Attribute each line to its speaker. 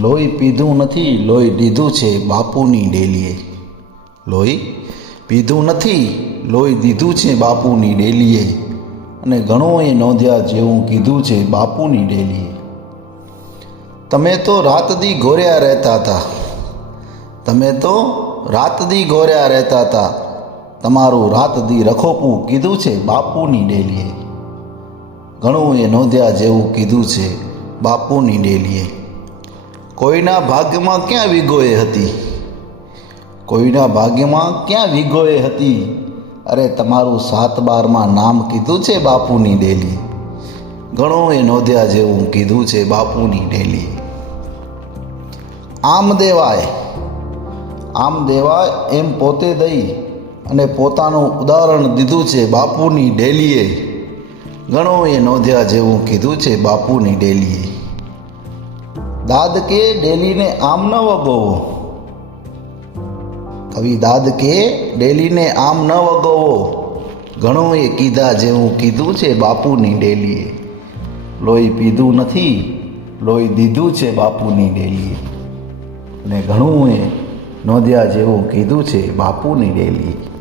Speaker 1: લોહી પીધું નથી, લોહી દીધું છે, બાપુની ડેલીએ. લોહી પીધું નથી, લોહી દીધું છે, બાપુની ડેલીએ. અને ઘણું એ નોંધ્યા જેવું કીધું છે, બાપુની ડેલીએ. તમે તો રાત દી ઘોર્યા રહેતા હતા. તમે તો રાત દી ઘોર્યા રહેતા હતા. તમારું રાત દી રખોપું કીધું છે, બાપુની ડેલીએ. ઘણું એ નોંધ્યા જેવું કીધું છે, બાપુની ડેલીએ. કોઈના ભાગ્યમાં ક્યાં વિગોએ હતી? કોઈના ભાગ્યમાં ક્યાં વિગોએ હતી? અરે તમારું સાત બારમાં નામ કીધું છે બાપુની ડેલી. ઘણો એ નોંધ્યા જેવું કીધું છે બાપુની ડેલી. આમ દેવાય આમ દેવાય એમ પોતે દઈ અને પોતાનું ઉદાહરણ દીધું છે બાપુની ડેલીએ. ઘણો એ નોંધ્યા જેવું કીધું છે બાપુની ડેલીએ. દાદ કે ડેલીને આમ ન વગોવો. કવિ દાદ કે ડેલીને આમ ન વગોવો. ઘણું એ કીધા જેવું કીધું છે બાપુની ડેલીએ. લોહી પીધું નથી, લોહી દીધું છે બાપુની ડેલીએ. ને ઘણું એ નોંધ્યા જેવું કીધું છે બાપુની ડેલીએ.